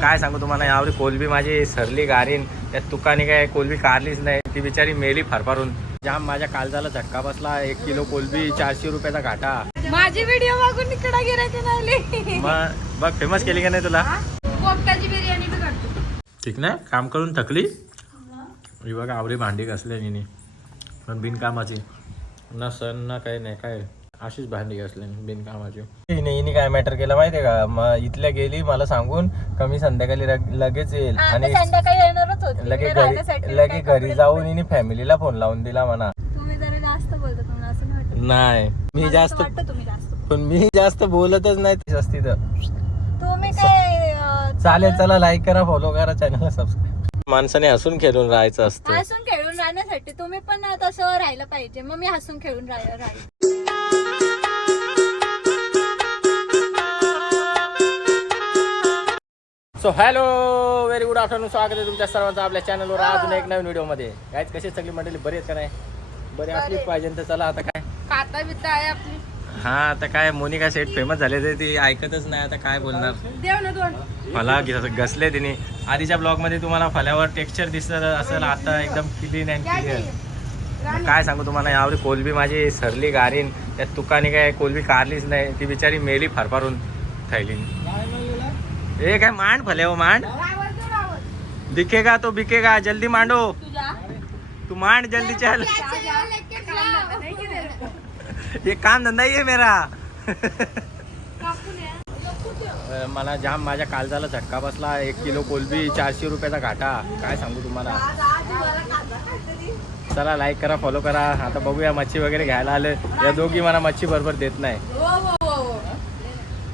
काय सांगू तुम्हाला? यावर कोलबी माझी सरली गारीन. त्या तुकाने काय कोलबी कारलीच नाही. ती बिचारी मेली फारफारून. जाम माझ्या कालजाला झटका बसला. एक किलो कोलबी चारशे रुपयाचा घाटा. माझी व्हिडिओ बघून इकडे गिरायचे मग बघ फेमस केली का नाही तुला? पोपटाची बिर्याणी बी करतो. ठीक नाही काम करून थकली? ही बघा आवरी भांडी घासले पण बिनकामाची. ना सण ना काही नाही काय? अशीच भांडी घासले बिनकामाची. हिने हिने काय मॅटर केलं माहितीये का? मग इथल्या गेली मला सांगून कमी संध्याकाळी लगेच येईल. आणि संध्याकाळी येणारच होती. लगे इकडे राहण्यासाठी घरी काय लगे कपडे घरी जाऊन हिने फॅमिलीला फोन लावून दिला म्हणा. तुम्ही जरा जास्त बोलता तुम्हाला असं नाही वाटत? नाही मी मला जास्त असं वाटतं तुम्ही जास्त बोलता. पण मी जास्त बोलतच नाही जास्ती तर तुम्ही काय अं, चालेल चला लाईक करा फॉलो करा चॅनलला सबस्क्राईब माणसाने हसून खेळून राहायचं असतं. हसून खेळून राहण्यासाठी तुम्ही पण तसं राहिलं पाहिजे. मग मी हसून खेळून राह- राहील. So hello very good afternoon स्वागत आहे तुमच्या सर्वांचं आपल्या चॅनलवर अजून एक नवीन व्हिडिओमध्ये काहीच कशी सगळी मंडळी? बरी आहेत का नाही? बरी असलीच पाहिजे. तर चला आता काय? काता बिता आहे आपली. हा आता काय मोनिका सेट फेमस झाले ते ती ऐकतच नाही. आता काय बोलणार? देव ना दोन. फला घसले तिने. आधीच्या ब्लॉगमध्ये तुम्हाला फल्यावर टेक्स्चर दिसत असेल आता एकदम क्लीन अँड क्लिअर काय सांगू तुम्हाला यावर कोलबी माझी सरली गारीन. त्या तुकाने काय कोलबी कारलीच नाही. ती बिचारी मेली फारफारून थैली ए काय मांड फले हो मांड. दिखेगा तो बिकेगा जल्दी मांडो. तू मांड जल्दी चल ये काम धंदा ये मेरा. मला जाम माझ्या कालजाला झटका बसला. एक किलो कोलबी चारशे रुपयाचा घाटा. काय सांगू तुम्हाला? चला लाईक करा फॉलो करा. आता बघूया मच्छी वगैरे घ्यायला आले. या दोघी मला मच्छी बरोबर देत नाही.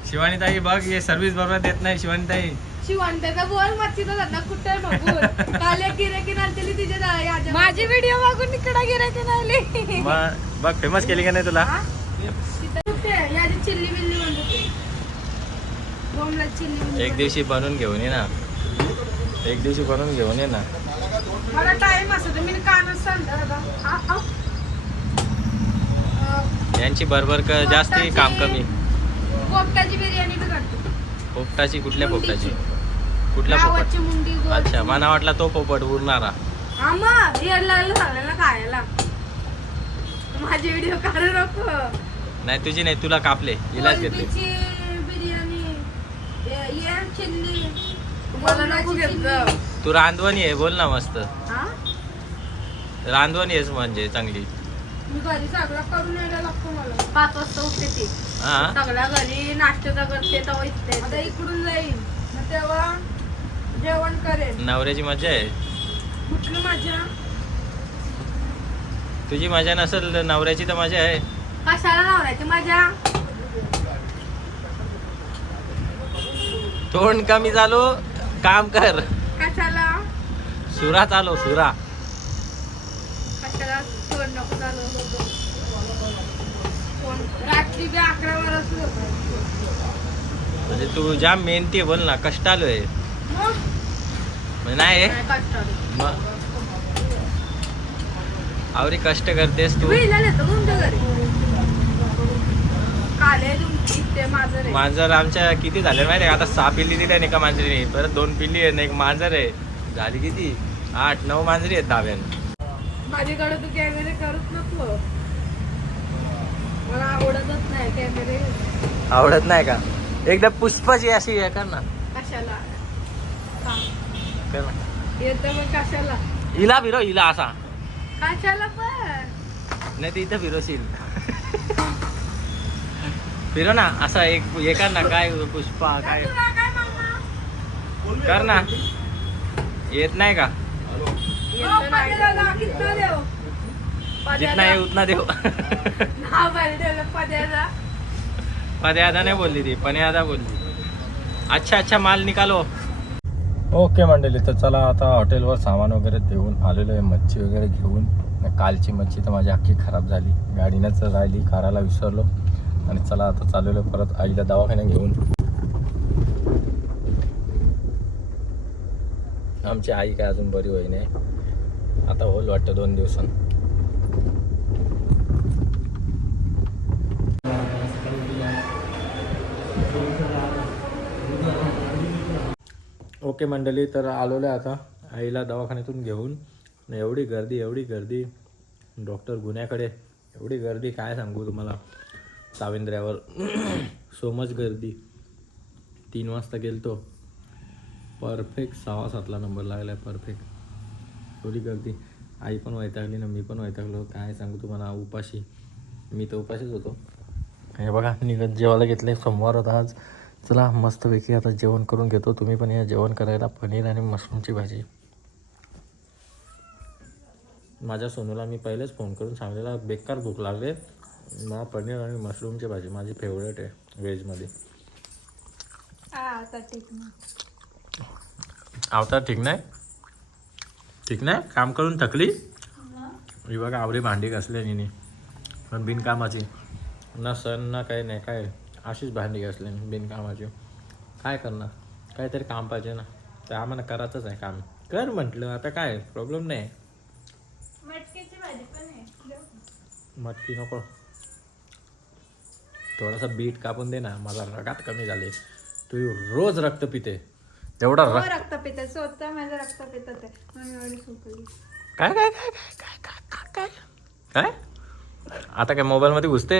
शिवानी ताई बघ हे सर्व्हिस बरोबर देत नाही शिवानी ताई शिवंताचा बोल मच्छीचा धंदा कुठे बघून. काल एक गिऱ्हाईक आणलेली तिच्या जा- याच्या- माझी व्हिडिओ बघून इकडे बघ फेमस केली का नाही तुला? तिथं कुठे याची चिल्ली बिल्ली बनवते बोमला चिल्ली बिल्ली एक दिवशी बनवून घेऊन ये ना. एक दिवशी बनवून घेऊन ये ना. मला टाइम असतो मी कानच सांगता यांची बरोबर क जास्ती काम कमी. पोपटाची बिर्याणी बी करतो. पोपटाची कुठल्या पोपटाची कुठल्या पोपट. अच्छा मला वाटला तो पोपट उरणारा. खायला. माझी व्हिडिओ काढू नको. नाही तुझी नाही तुला कापले. इलाज घेतले. बिर्याणी चिल्ली. मला नको घेत तू रांधवणी आहे बोल ना मस्त. हा? रांधवणी आहेस म्हणजे चांगली. मी घरी सगळं करून यायला लागतो मला. पाच वाजता उठते ती. हा? सगळ्या घरी नाश्त्याचा करते तेव्हा इथे आता इकडून जाईल मग तेव्हा जेवण करेल नवऱ्याची मजा आहे? कुठली माझ्या तुझी मजा नसेल नवऱ्याची तर मजा आहे. कशाला नवरायची माझ्या तोंड कमी झालो काम कर कशाला सुरा चालो सुरा कशाला तोंड नको चालू फोन रात्री बी अकरा वाजता झोपायचं. म्हणजे तू जाम मेहनती आहे बोल ना कष्ट आलोय मग? म्हणजे नाही आले. आवरी कष्ट करतेस तू. आले मांजर आमच्या किती झाले माहिती आहे आता सहा पिल्ली दिल्या नाही का मांजरीने. परत दोन पिल्ली आहे एक मांजर आहे. झाली किती? आठ नऊ मांजरी आहेत दहाव्यान माझ्याकडे तू कॅमेरे करत नको. मला आवडतच नाही कॅमेरे आवडत नाही का? एकदा पुष्पाची अशी हे कर ना. कशाला? का? कर ना. येतं मग कशाला? हिला फिरो हिला असा. कशाला पण? नाही तर इथं फिरोशील फिरो ना असा एक हे कर ना काय पुष्पा काय? कर ना. येत नाही का? जितना आहे उतना देव. पद्यादा नाही बोलली ती पन्यादा बोलली. अच्छा अच्छा माल निकालो. ओके मंडळी तर चला आता हॉटेलवर सामान वगैरे देऊन आलेलो आहे मच्छी वगैरे घेऊन. कालची मच्छी तर माझी अख्खी खराब झाली. गाडीनंच राहिली काराला विसरलो. आणि चला आता चाललेलो परत आईला दवाखान्यात घेऊन. आमची आई काय अजून बरी होई नाही. आता होईल वाटतं दोन दिवसांत. ओके मंडळी तर आलोलं आहे आता आईला दवाखान्यातून घेऊन. एवढी गर्दी एवढी गर्दी. डॉक्टर गुन्ह्याकडे. एवढी गर्दी काय सांगू तुम्हाला? सावेंद्र्यावर. सो मच गर्दी. तीन वाजता गेलतो. परफेक्ट सहा सातला नंबर लागला आहे परफेक्ट थोडी गर्दी आई पण वैतागली ना मी पण वैतागलो. काय सांगू तुम्हाला उपाशी. मी तर उपाशीच होतो. हे बघा निघत जेवायला घेतले सोमवार होता आज. चला मस्तपैकी आता जेवण करून घेतो. तुम्ही पण या जेवण करायला पनीर आणि मशरूमची भाजी. माझ्या सोनूला मी पहिलेच फोन करून सांगलेला बेकार भूक लागले. मला पनीर आणि मशरूमची भाजी माझी फेवरेट आहे व्हेजमध्ये आता ठीक आवता ठीक नाही? ठीक नाही? काम करून थकली? ही बघा आवडी भांडी घासले निनी. पण बिनकामाची. ना सण ना काही नाही काय? अशीच भांडी घासले बिनकामाची. काय करणार? काहीतरी काम पाहिजे ना. तर आम्हाला करायचंच आहे काम. कर म्हटलं आता काय? प्रॉब्लेम नाही. मटकी नको. थोडासा बीट कापून दे ना मला रगात कमी झाले. तू रोज रक्त पिते. तेवढा हो रक्त आहे स्वतः माझं रक्तपितच आहे. एवढी सुकली. काय काय काय काय काय काय काय काय? आता काय मोबाईलमध्ये घुसते?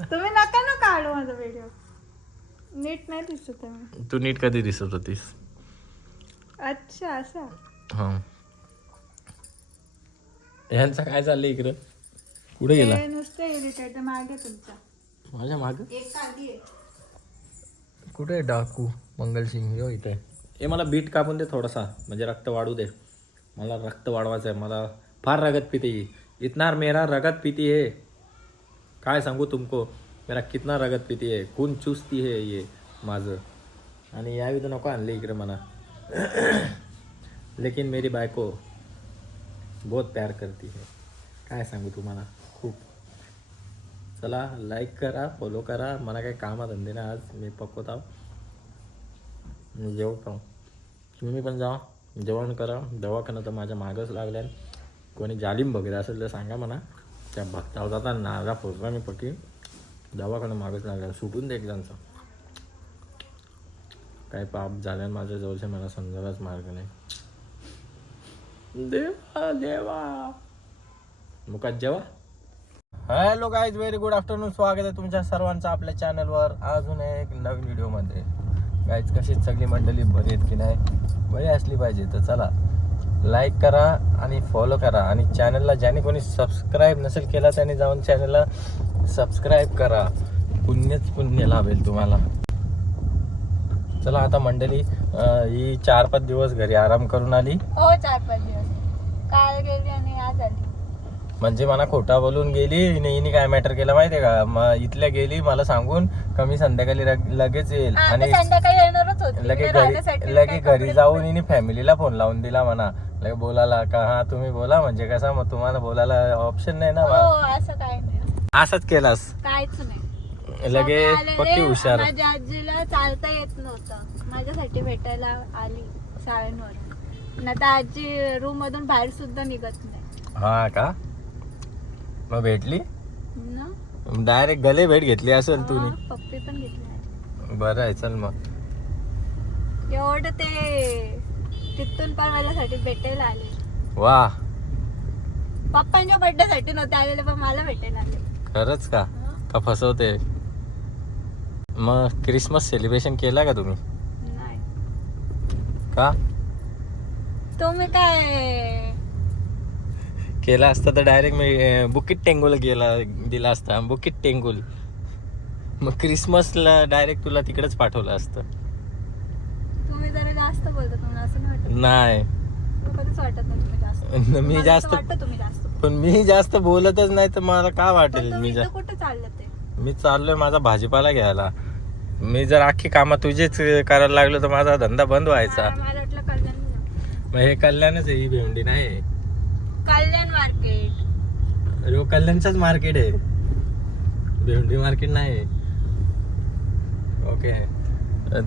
तुम्ही नका ना काढू माझा व्हिडिओ नीट नाही दिसत आहे मी. तू नीट कधी दिसत होतीस? अच्छा असा. हां. यांचं काय चाललंय इकडं? कुठे गेला? ते नुसतं इरिटेट मागे तुमचा माझ्या माग? एक आहे. कुठे डाकू? मंगलसिंग यो इथे. ए मला बीट कापून दे थोडासा. म्हणजे रक्त वाढू दे. मला रक्त वाढवायचं आहे मला फार रगत पिते ही. इतना मेरा रगत पिती है. काय सांगू तुमको? मेरा कितना रगत पिती है. खून चुसती है ये माझं. आणि यावी तर नको आणले इकडे मला. लेकिन मेरी बायको बहुत प्यार करती है. काय सांगू तुम्हाला? चला लाईक करा फॉलो करा. मला काही कामा धंदे ना आज. मी पकवत आहो मी जेवतो तुम्ही पण जा. जेवण करा. दवाखाना तर माझ्या मागच लागल्या कोणी जालिम वगैरे असेल तर सांगा म्हणा. त्या भक्ता होता नागा फोडला मी पकी दवाखाना मागच लागला सुटून दे एकदांचा काय पाप झाल्या माझ्या जवळच्या मला समजायलाच मार्ग नाही. देवा देवा. मुखात जेवा? Hello guys very good afternoon स्वागत आहे तुमच्या सर्वांचं आपल्या चॅनलवर अजून एक नवीन व्हिडिओमध्ये गाईज कशीच सगळी मंडळी? बरी आहेत की नाही? बरी असली पाहिजे. तर चला लाईक करा आणि फॉलो करा. आणि चॅनलला ज्याने कोणी सबस्क्राईब नसेल केला त्याने जाऊन चॅनलला सबस्क्राईब करा. पुण्यच पुण्य लाभेल तुम्हाला. चला आता मंडळी ही चार पाच दिवस घरी आराम करून आली. हो चार पाच दिवस. काल गेली आणि आज आली. म्हणजे मला खोटा बोलून गेली हिने काय मॅटर केलं माहितीये का? म इथल्या गेली मला सांगून कमी संध्याकाळी लगेच येईल. आणि संध्याकाळी येणारच होती. लगे इकडे घरी घरी जाऊन हिने फॅमिलीला फोन लावून दिला म्हणा. लगे बोलायला का हा तुम्ही बोला म्हणजे कसा मग तुम्हाला बोलायला ऑप्शन नाही ना हो असं काय नाही. असंच केलास. काहीच नाही. लगे पक्की हुशार. माझ्या आजीला चालता येत नव्हतं. माझ्यासाठी भेटायला आली शाळेंवर आता आजी रूम मधून बाहेर सुद्धा निघत नाही. हा का? मग भेटली? न? डायरेक्ट गले भेट घेतली असेल तुम्ही. पप्पी पण घेतली बरं आहे चल मग. एवढं ते तिथून पण माझ्यासाठी भेटायला आले. वा. पप्पांच्या बर्थडे साठी नव्हते आलेले पण मला भेटायला आले. खरंच का? का फसवते? मग क्रिसमस सेलिब्रेशन केला का तुम्ही? नाही. का? तुम्ही काय केला असता तर डायरेक्ट मी बुकिट टेंगूला गेला दिला असता. बुकिट टेंगूल. मग क्रिसमसला डायरेक्ट तुला तिकडेच पाठवलं असतं. तुम्ही जरा जास्त बोलता तुम्हाला असं नाही वाटत. नाही. कधीच वाटत नाही तुम्ही जास्त. मी जास्त असं वाटतं तुम्ही जास्त. बोलता. पण मी जास्त बोलतच नाही तर मला का पण वाटेल तुम्ही मी जा इथं कुठे चाललं ते? मी चाललोय माझा भाजीपाला घ्यायला. मी जर अख्खी कामं तुझीच करायला लागलो तर माझा धंदा बंद व्हायचा. मला मला वाटलं कल्याण मग हे कल्याणच आहे ही भेंडी नाही. कल्याण मार्केट. अरे हो, कल्याणचंच मार्केट आहे. भेंडी मार्केट नाही ओके.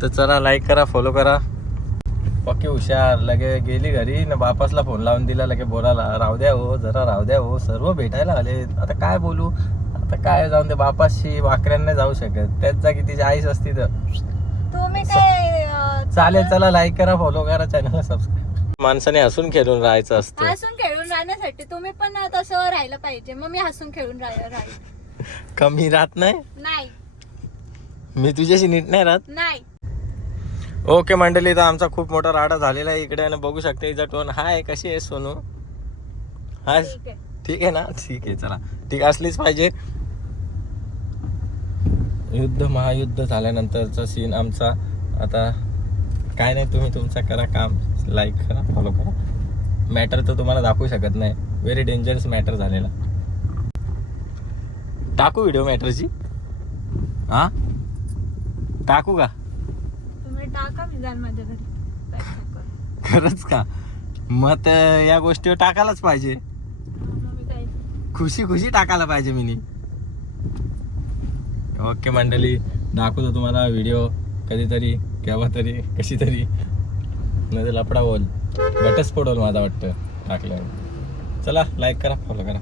तर चला लाईक करा फॉलो करा. पक्की हुशार. लगे गेली घरी ना बापासला फोन लावून दिला लगे बोलायला राहू द्या हो जरा राहू द्या हो सर्व भेटायला आले. आता काय बोलू? आता काय जाऊन ते बापाशी वाकऱ्यांना जाऊ शकत. त्याच जागी तिची आईच असती तर. तुम्ही काय अं, चालेल चला लाईक करा फॉलो करा चॅनलला सबस्क्राईब माणसाने हसून खेळून राहायचं असतं. हसून खेळून राहण्यासाठी तुम्ही पण तसं राहिलं पाहिजे. मग मी हसून खेळून राह- राहील कमी राहत नाही? नाही. मी तुझ्याशी नीट नाही राहत? नाही. ओके मंडळी तर आमचा खूप मोठा राडा झालेला आहे. इकडे आणि बघू शकते हिचा टोन हाय कशी आहे सोनू? हाय. ठीक आहे. ठीक आहे ना? ठीक आहे चला. ठीक असलीच पाहिजे. युद्ध महायुद्ध झाल्यानंतरचा सीन आमचा. आता काय नाही तुम्ही तुमचा करा काम. लाईक करा फॉलो करा. मॅटर तर तुम्हाला दाखवू शकत नाही. व्हेरी डेंजरस मॅटर झालेला. टाकू व्हिडिओ मॅटरची हा? टाकू का? तुम्ही टाका मी जाईल माझ्या घरी. प्रयत्न करू. खरंच का? मग तर या गोष्टीवर टाकायलाच पाहिजे. मग मी काय खुशी खुशी टाकायला पाहिजे मिनी. ओके मंडळी दाखवतो तुम्हाला व्हिडिओ कधीतरी केव्हा तरी कशी तरी नाही लफडा बोल घटस्फोट होल माझा वाटतं टाकल्यावर. चला लाईक करा फॉलो करा.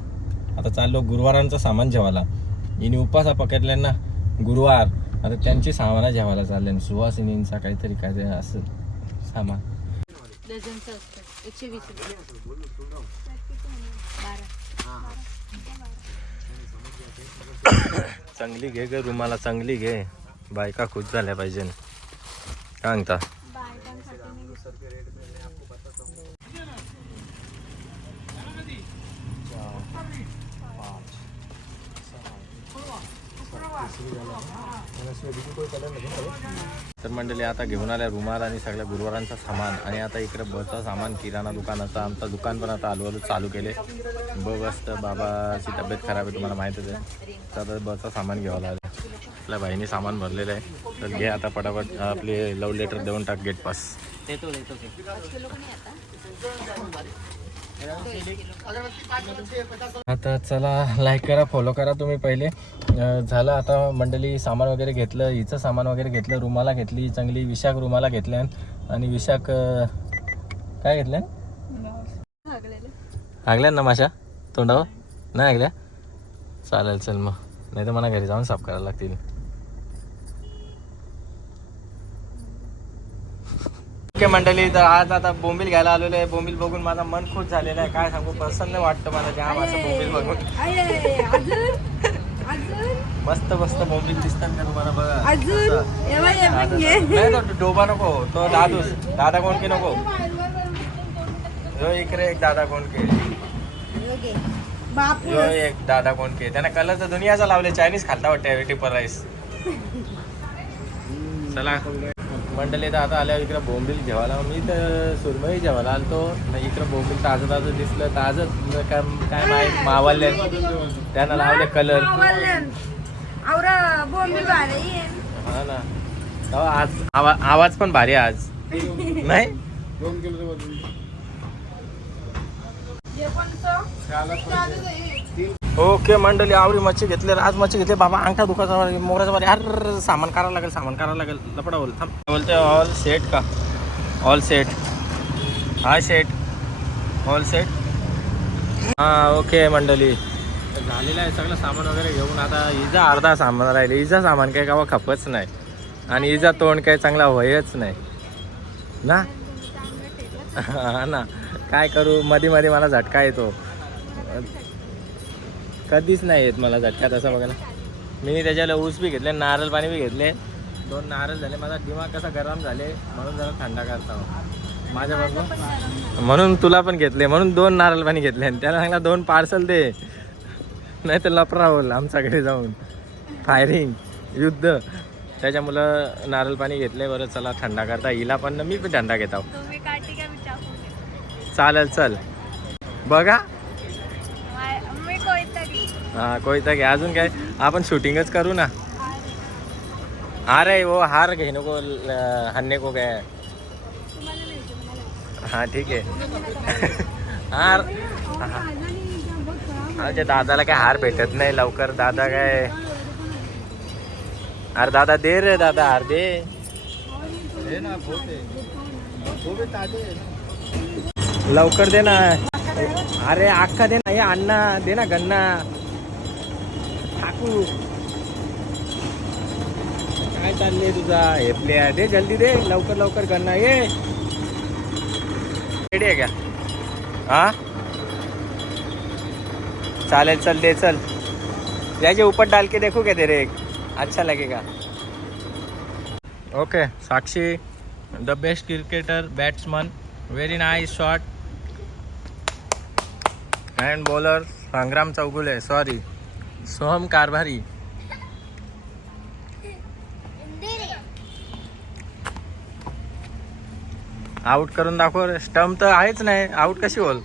आता चाललो गुरुवारांचं सामान जेवायला. हिने उपासा पकडल्या ना गुरुवार आता त्यांची सामाना जेवायला चालले सुवासिनींचा काहीतरी काहीतरी असं सामान. चांगली घे ग रुमाला चांगली घे. बायका खुश झाल्या पाहिजे काय सांगता बायकांसाठी नाही. तर मंडळी आता घेऊन आल्या रुमाल आणि सगळ्या गुरुवारांचं सामान. आणि आता इकडे बसचं सामान किराणा दुकानाचं आमचं दुकान पण आता हळूहळू चालू केले. ब असतं बाबाची तब्येत खराब आहे तुम्हाला माहीतच आहे. तर आता बसचं सामान घ्यावं लागलं. आपल्या भाईने सामान भरलेलं आहे. तर घे आता पटापट आपले लव लेटर देऊन टाक गेट पास आता चला लाईक करा फॉलो करा तुम्ही पहिले. झालं आता मंडळी सामान वगैरे घेतलं हिचं सामान वगैरे घेतलं रुमाला घेतली चांगली विशाख रुमाला घेतल्या. आणि विशाख काय घेतल्या? भागलेले. ना माशा तोंडावर? नाही ऐकल्या चालेल चल मग. नाही तर मला घरी जाऊन साफ करायला लागतील. ओके मंडळी तर आज आता बोंबील घ्यायला आलेलो आहे. बोंबील बघून माझा मन खुश झालेलं आहे. काय सांगू? प्रसन्न वाटतं मला जाम असं बोंबील बघून. मस्त मस्त बोंबील दिसतात का तुम्हाला? बघा. नाही तो डोबा नको. तो दादूस. दादा कोणके नको? यो इकडे एक दादा कोणके बापू यो एक दादा कोणके त्यांना कलर तर दुनियाचा लावले. चायनीज खालता वाटते टिपर राईस. चला. मंडळी तर आता आल्यावर इकडे बोंबील जेवायला. मी तर सुरमई जेवायला नाही इकडे बोंबील ताजं ताजं दिसलं. ताजं काय काय माहीत मावलले त्यांना लावले कलर हा ना. आज आवा आवाज पण भारी आहे आज. नाही? ओके मंडळी आवरी मच्छी घेतले आज मच्छी घेतली. बाबा अंगठा दुखाचा मोराचा बारी अर सामान करावं लागेल सामान करावं लागेल. लपडा बोल थांब. बोलते ऑल सेट का? ऑल सेट हा सेट ऑल सेट हा ओके मंडळी. झालेलं आहे सगळं सामान वगैरे घेऊन. आता इजा अर्धा सामान राहिले. इजा सामान काय गावा खपच नाही. आणि इजा तोंड काही चांगला व्हायच नाही. ना? हा ना. काय करू? मध्ये मध्ये मला झटका येतो. कधीच नाही येत मला झटका तसा बघायला मी त्याच्याला ऊस बी घेतले नारळ पाणी बी घेतले. दोन नारळ झाले. माझा दिमाग कसा गरम झाले म्हणून जरा थंडा करता माझ्या बरोबर म्हणून तुला पण घेतले म्हणून दोन नारळ पाणी घेतले. आणि त्याला सांगला दोन पार्सल दे. नाही तर लपरा होईल आमच्या घरी जाऊन. फायरिंग युद्ध. त्याच्यामुळं नारळ पाणी घेतले बरं चला थंडा करता. हिला पण ना मी पण थंडा घेत? चालेल चल. बघा. हा कोयता घे अजून काय? आपण शूटिंगच करू ना. अरे वो हार घे नको हाणणे को काय. हा ठीक आहे. हार. माझ्या दादाला काय हार भेटत नाही लवकर. दादा काय? अरे दादा दे रे दादा हार दे. लवकर दे ना. अरे अख्खा दे ना हे अण्णा. दे ना गन्ना. ठाकू. काय चाललंय तुझा? हे प्लेयर दे जल्दी दे. लवकर लवकर करणार. ये. रेडी आहे का? हा? चालेल चल दे चल. याचे ऊपर डाल के देखो क्या तेरे? अच्छा लगेगा. Okay Sakshi the best cricketer batsman very nice shot hand bowler Sangram Chougule sorry Soham Karbhari. Out करून दाखव स्टम्प तर आहेच नाही. आउट कशी बोल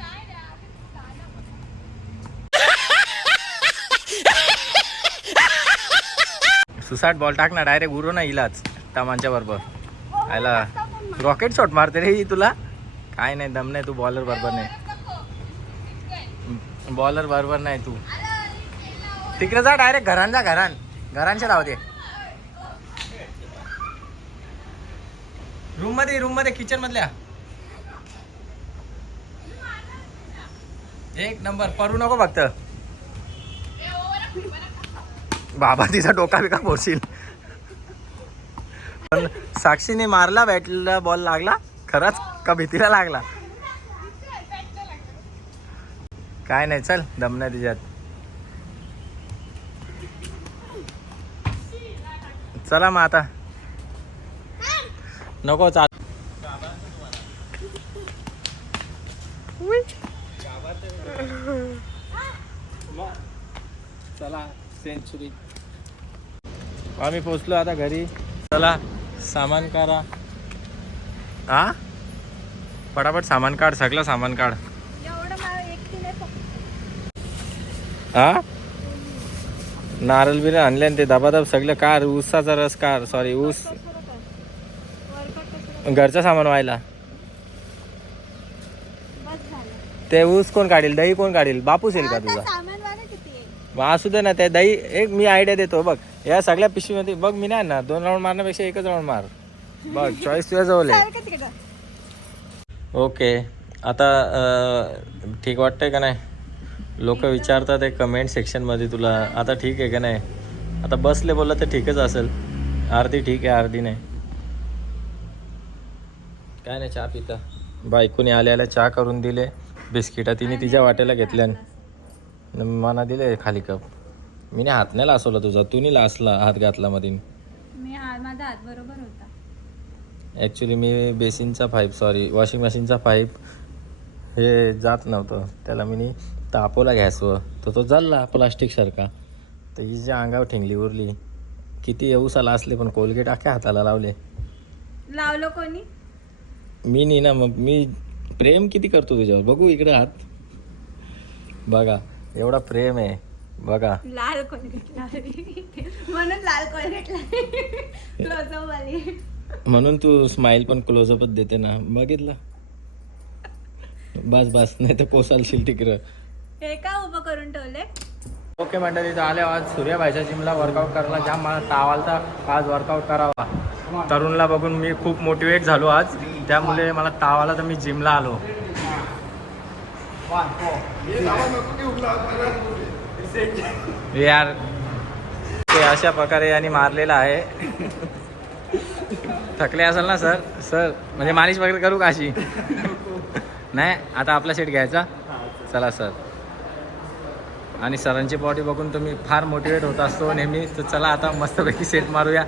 सुसाट बॉल टाक ना डायरेक्ट उरो ना इलाच टमांच्या बरोबर. आयला रॉकेट शॉट मारते रे ही तुला. काय नाही दम नाही तू बॉलर बरोबर नाही. बॉलर बरोबर नाही तू. तिकडे जा डायरेक्ट घरान जा घरान. घरांच्या धाव दे रूममध्ये रूममध्ये किचन मधल्या. एक नंबर परू नको फक्त. बाबा तिचा डोका बिका बोलशील पण साक्षीने मारला बॅटला बॉल लागला. खरंच का भीतीला लागला? काय नाही चल दम तिच्यात. चला मग आता. नको चाल. चला सेंचुरी आम्ही पोचलो आता घरी. चला सामान काढा. हा पटापट सामान काढ सगळं सामान काढ. हा नारळ बिरळ आणले आणि ते दबादब सगळं कार ऊसाचा रस कार सॉरी ऊस. घरचं सामान व्हायला. ते ऊस कोण काढील दही कोण काढील? बापूस येईल का तुझा? असू दे ना त्या दही एक मी आयडिया देतो बघ. या सगळ्या पिशवीमध्ये बघ मी नाही ना दोन राऊंड मारण्यापेक्षा एकच राऊंड मार. बघ चॉईस तुझ्या जवळ आहे. ओके आता ठीक वाटतंय का नाही? लोक विचारतात आहे कमेंट सेक्शनमध्ये तुला आता ठीक आहे का नाही? आता बसले बोललं तर ठीकच असेल. अर्धी ठीक आहे अर्धी नाही. काय नाही चहा पिता. बायकोने आल्या आल्या चहा करून दिले बिस्किटा तिने तिच्या वाट्याला घेतल्या न मला दिले खाली कप. मी नाही हात नाही लासवला तुझा तू नाही लासला हात घातला मध्ये माझा हात बरोबर होता. ॲक्च्युली मी बेसिनचा पाईप सॉरी वॉशिंग मशीनचा पाईप हे जात नव्हतं. त्याला मी तापवला गॅसवर तर तो जळला प्लास्टिकसारखा तर ही जी अंगावर ठेंगली उरली किती येऊस आला असले पण कोलगेट अख्ख्या हाताला लावले. लावलं कोणी? मी नाही ना मग मी प्रेम किती करतो तुझ्यावर? बघू इकडे हात. बघा एवढा प्रेम आहे. बघा. लाल कोलगेट लावली. म्हणून लाल कोलगेट लावली. वाली. म्हणून तू स्माईल पण क्लोजअपच देते ना. बघितलं? बस बस. नाही तर कोसालशील तिकडं. हे का उभं करून ठेवले? ओके मंडळी इथं आले आज सूर्यभाईच्या जिमला वर्कआउट करायला. ज्या मला ताव तर आज वर्कआउट करावा. तरुणला बघून मी खूप मोटिवेट झालो आज. त्यामुळे मला तावाला तर मी जिमला आलो. यार ते अशा प्रकारे यांनी मारलेलं आहे. थकले असाल ना सर? सर म्हणजे मालिश वगैरे करू का अशी? नाही? आता आपला सेट घ्यायचा? चला सर. आणि सरांची बॉडी बघून तुम्ही फार मोटिवेट होत असतो नेहमी. तर चला आता मस्तपैकी सेट मारूया.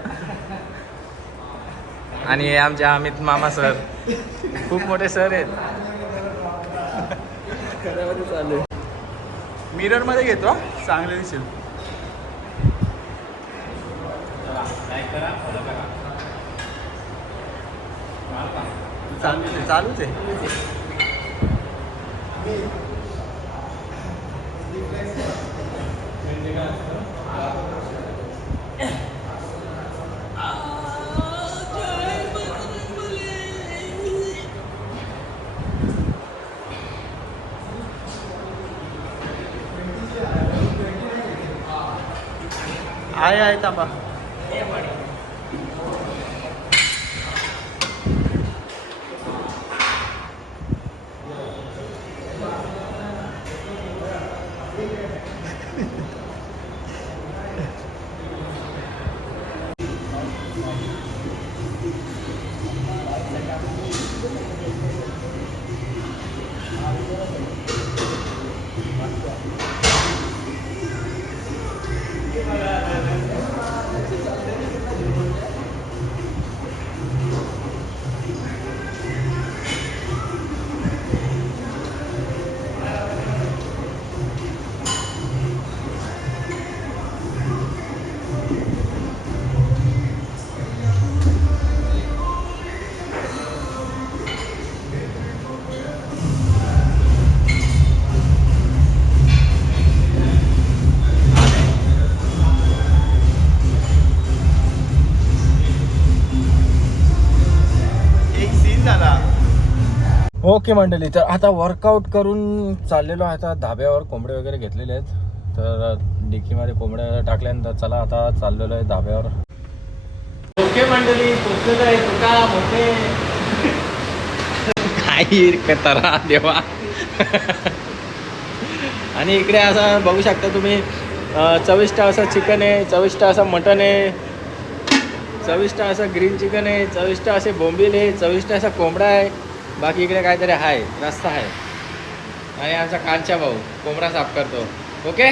आणि हे अमित मामा सर. खूप मोठे सर आहेत. मिररमध्ये घेतो चांगले दिसेल. चालूच आहे चालूच आहे. आहे आहे तांबा Thank you. ओके मंडळी तर आता वर्कआउट करून चाललेलो आहे. आता धाब्यावर कोंबडे वगैरे घेतलेले आहेत. तर डिकीमध्ये कोंबड्या टाकल्यानंतर चला आता चाललेलो आहे धाब्यावर. ओके मंडळी पोचलेलो आहे. तुका मोठे? काही कतरा देवा. आणि इकडे असं बघू शकता तुम्ही चविष्ट असं चिकन आहे चविष्ट असं मटन आहे चविष्ट असं ग्रीन चिकन आहे चविष्ट असे बोंबील आहे चविष्ट असा कोंबडा आहे. बाकी इकडे काहीतरी आहे रस्ता आहे. आणि आमचा कांच्या भाऊ कोंबडा साफ करतो. ओके?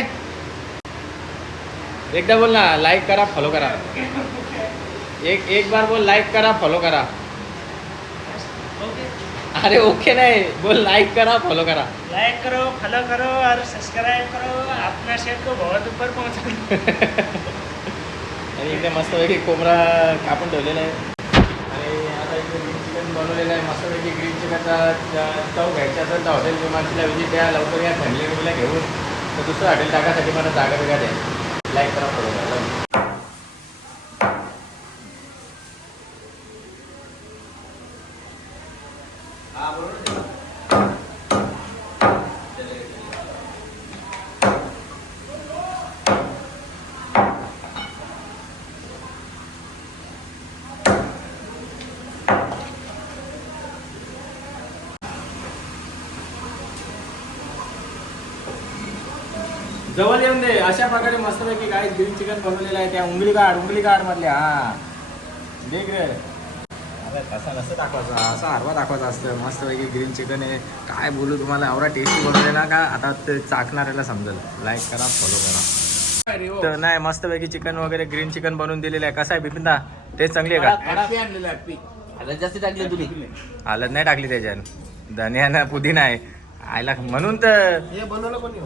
एकदा बोल ना लाईक करा फॉलो करा. एक एक बार बोल लाईक करा फॉलो करा. अरे ओके नाही बोल लाईक करा फॉलो करा. लाइक करो फॉलो करो और सब्सक्राइब करो अपना शेर को बहुत ऊपर पहुंचा आणि इकडे मस्तपैकी कोंबडा कापून ठेवलेला आहे आणि आता इकडे ग्रीन चिकन बनवलेलं आहे मस्तपैकी ग्रीन चिकनचा चव घ्यायचा असेल तर हॉटेल विमानला विजिट द्या लवकर या फॅमिली बिमिलीला घेऊन. तर दुसरं हॉटेल टाकासाठी मला जागा बिगा द्या. लाईक करा फॉलो करा. येऊन दे अशा प्रकारे मस्तपैकी काय ग्रीन चिकन बनवलेलं आहे त्या उंगली काढ उंगली काढ मधल्या हा. देख रे. अरे तसा नसतं दाखवायचा असा हरवा दाखवायचा असतं. मस्तपैकी ग्रीन चिकन आहे. काय बोलू तुम्हाला एवढा टेस्टी बनवलेला का आता ते चाकणाऱ्याला समजेल. लाईक करा फॉलो करा. तर नाही मस्तपैकी चिकन वगैरे ग्रीन चिकन बनवून दिलेलं आहे. कसं आहे बिपिंदा टेस्ट चांगली आहे का? जास्त टाकले तुम्ही हळद नाही टाकली त्याच्यात. धनिया पुदिना आहे. आयला म्हणून तर हे बनवलं कोणी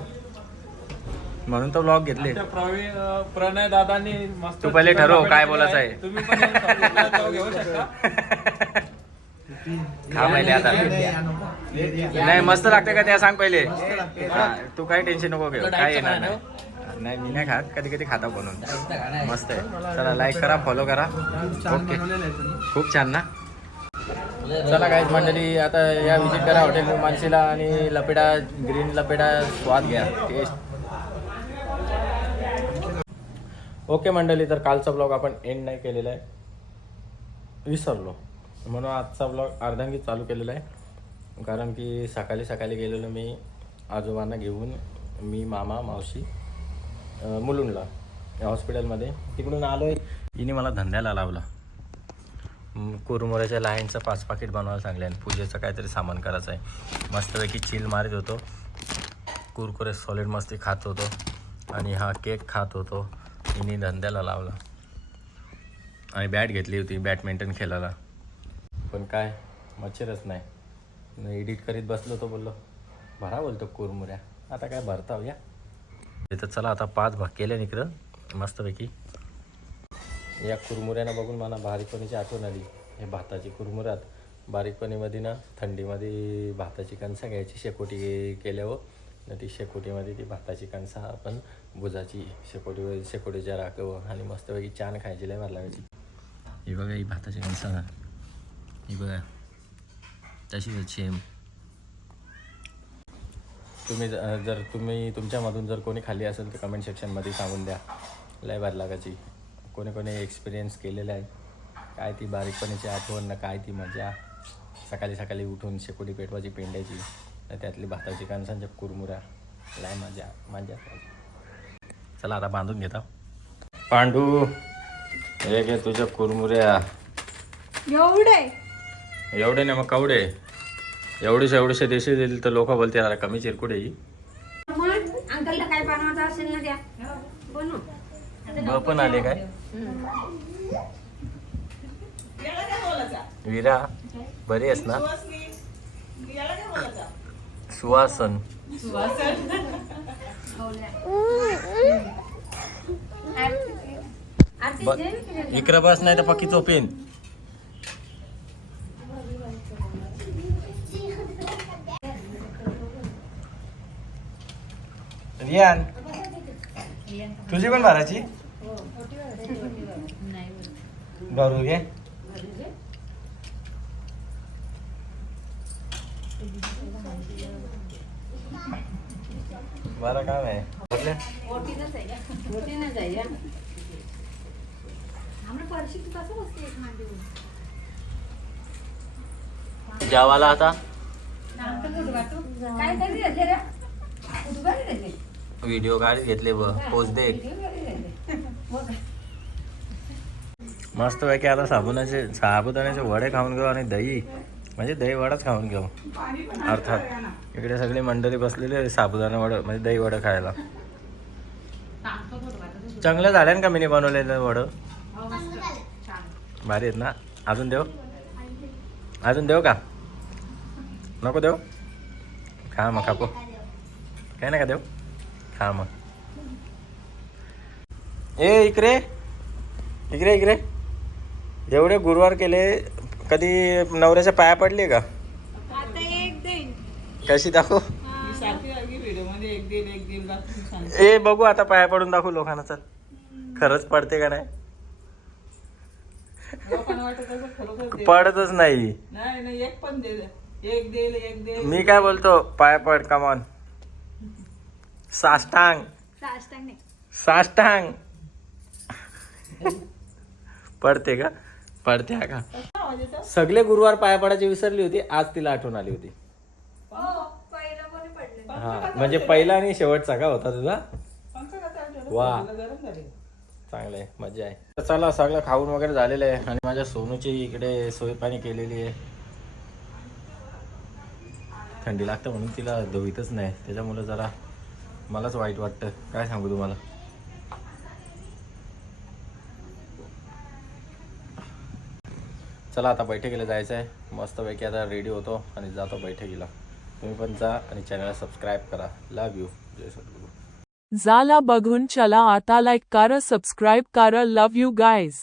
म्हणून तर ब्लॉग घेतले. प्रवीण प्रणय दादांनी मस्त तू पहिले ठरव काय बोलायचं आहे. आहे. तुम्ही पण येऊन चव घेऊ शकता. खा पहिले आता. नाही मस्त लागते का त्या सांग पहिले? हा, तू काही टेन्शन नको घेऊ. काय येणार नाही. नाही मी नाही खात. कधी कधी खाता बनवून. मस्त आहे. चला लाईक करा फॉलो करा. ओके खूप छान ना? चला काय मंडळी आता या विजिट करा हॉटेल मानसीला आणि लपेडा ग्रीन लपेडा स्वाद घ्या. टेस्ट ओके मंडळी तर कालचा ब्लॉग आपण एंड नाही केलेला आहे. विसरलो. म्हणून आजचा ब्लॉग अर्धांगी चालू केलेला आहे. कारण की सकाळी सकाळी गेलेलो मी आजोबांना घेऊन मी मामा मावशी मुलुंडला या हॉस्पिटलमध्ये. तिकडून आलो आहे हिने मला धंद्याला लावला. कुरमुऱ्याच्या लाईनचं पाच पाकिट बनवायला सांगले आणि पूजेचं काहीतरी सामान करायचं आहे मस्तपैकी चिल मारत होतो. कुरकुरे सॉलिड मस्ती खात होतो. आणि हा केक खात होतो. हिने धंद्याला लावला. आणि बॅट घेतली होती बॅडमिंटन खेळायला. पण काय मच्छरच नाही. एडिट करीत बसलो तो बोललो भरा बोलतो कुरमुऱ्या. आता काय भरता या. तर चला आता पाच भाग केले इकडं मस्तपैकी. या कुरमुऱ्यानं बघून मला बारीकपणीची आठवण आली. हे भाताची कुरमुऱ्यात बारीकपणीमध्ये ना थंडीमध्ये भाताची कणसा घ्यायची शेकोटी केल्यावर. न ती शेकोटीमध्ये ती भाताची कणसा आपण बुजाची शेकोटी शेकोटीच्या राखव आणि मस्तपैकी छान खायची लय मला लागायची. ही बघा ही भाताची कणसा ही बघा तशीच शेम तुम्ही जर तुम्ही तुमच्यामधून जर कोणी खाली असेल तर कमेंट सेक्शनमध्ये सांगून द्या. लय भारी लागायची. कोणी कोणी एक्सपिरियन्स केलेला आहे. काय ती बारीकपणीची आठवण ना काय ती मजा. सकाळी सकाळी उठून शेकोटी पेटवायची पेंड्याची त्यातली भाताची कणसांच्या कुरमुऱ्या. लय मजा मजा चला आता बांधून घेता पांडू हे घे तुझ्या कुरमुऱ्या. एवढे? एवढे नाही मग कवडे? एवढेशे एवढेशे देशी दिले तर लोक बोलतील अरे कमी चिरकुडे ही. मग? अंकलला काय बनवायचं असेल ना द्या. बनव. ब पण आले काय? विरा बरी आहेस ना? सुवासन ब- इकडं बस नाही तर पक्की चोपेन रियान तुझी पण भरायची भरू घे. बरं काम आहे. बघले? जेवायला आता? व्हिडिओ काढ घेतले ब पोच दे. मस्त पैकी आता साबुनाचे साबुदाण्याचे वडे खाऊन घेऊ आणि दही. म्हणजे दही वडाच खाऊन घेऊ. अर्थात इकडे सगळी मंडळी बसलेली साबुदाणा वड म्हणजे दही वडं खायला. चांगलं झालं ना का मी बनवलेलं वडं? भारी आहेत ना? अजून देऊ अजून देऊ का? नको देऊ खा मग कापू. काय नाही का देऊ खा मग. ए इकडे. इकडे इकडे. एवढे गुरुवार केले कधी नवऱ्याच्या पाया पडले का? आता एक देईन. कशी दाखव? ए बघू आता पाया पडून दाखवू लोकांना चल. खरंच पडते का नाही? पडतच नाही. नाही नाही एक पण दे एक देईल एक देईल मी काय बोलतो? पाया पड कमॉन साष्टांग. साष्टांग नाही. साष्टांग. पडते का? पडते हा का? सगळे गुरुवार पाया पडायची विसरली होती आज तिला आठवण आली होती. हो. पहिलं कोणी पडलं हा म्हणजे पहिला आणि शेवटचा का होता तुझा? वा. चांगलं आहे मजा आहे. तर चला सगळं खाऊन वगैरे झालेलं आहे आणि माझ्या सोनूची इकडे सोय पाणी केलेली आहे. थंडी लागतं म्हणून तिला धुवीतच नाही. त्याच्यामुळे जरा मलाच वाईट वाटतं. काय सांगू तुम्हाला? चला आता बैठकीला जायचं आहे. मस्तपैकी आता रेडी होतो आणि जातो बैठकीला. तुम्ही पण जा आणि चॅनलला सबस्क्राईब करा. लव यू जय सद्गुरू. झाला बघून चला आता लाईक करा सबस्क्राईब करा लव यू गाईज